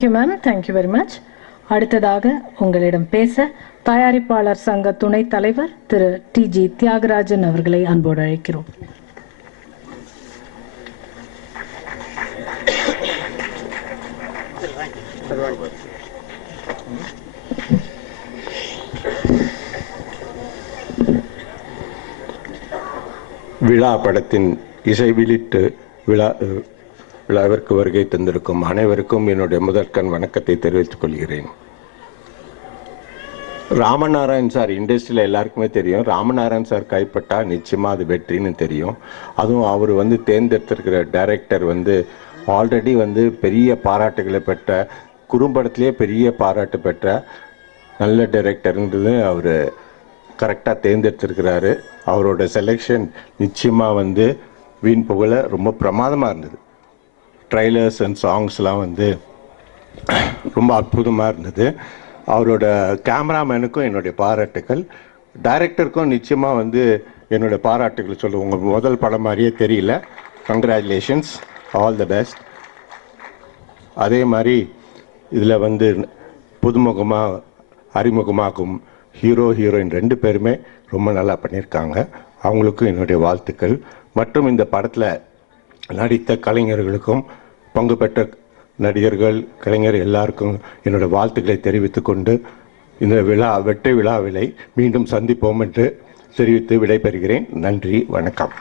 Thank you, ma'am. Thank you very much. அடுத்ததாக உங்களிடம் பேச தயாரிப்பாளர் சங்க துணைத் தலைவர் திரு டி.ஜி. தியாகராஜன் அவர்களை அன்போடு அழைக்கிறோம். விழா படத்தின் இசை வெளியீட்டு விழாவிற்கு வருகை தந்திருக்கும் அனைவருக்கும் என்னுடைய முதற்கண் வணக்கத்தை தெரிவித்துக் கொள்கிறேன். ராமநாராயண் சார் இண்டஸ்ட்ரியில் எல்லாருக்குமே தெரியும். ராமநாராயண் சார் கைப்பட்டா நிச்சயமாக அது வெற்றின்னு தெரியும். அதுவும் அவர் தேர்ந்தெடுத்திருக்கிற டைரக்டர் ஆல்ரெடி பெரிய பாராட்டுகளை பெற்ற, குறும்படத்திலே பெரிய பாராட்டு பெற்ற நல்ல டைரக்டர்ன்றது அவர் கரெக்டாக தேர்ந்தெடுத்திருக்கிறாரு. அவரோட செலெக்ஷன் நிச்சயமாக வீண் புகழ ரொம்ப பிரமாதமாக இருந்தது. ட்ரைலர்ஸ் அண்ட் சாங்ஸ்லாம் ரொம்ப அற்புதமாக இருந்தது. அவரோட கேமராமேனுக்கும் என்னுடைய பாராட்டுக்கள், டைரக்டருக்கும் நிச்சயமாக என்னுடைய பாராட்டுகள் சொல்லுவோம். உங்கள் முதல் படம் மாதிரியே தெரியல. Congratulations, all the best. அதே மாதிரி இதில் புதுமுகமாக அறிமுகமாகும் ஹீரோயின் 2 பேருமே ரொம்ப நல்லா பண்ணியிருக்காங்க. அவங்களுக்கும் என்னுடைய வாழ்த்துக்கள். மற்றும் இந்த படத்தில் நடித்த கலைஞர்களுக்கும் பங்கு பெற்ற நடிகர்கள், கலைஞர் எல்லாருக்கும் என்னோடய வாழ்த்துக்களை தெரிவித்துக் கொண்டு இந்த வெற்றி விழாவிலை மீண்டும் சந்திப்போம் என்று தெரிவித்து விடைபெறுகிறேன். நன்றி, வணக்கம்.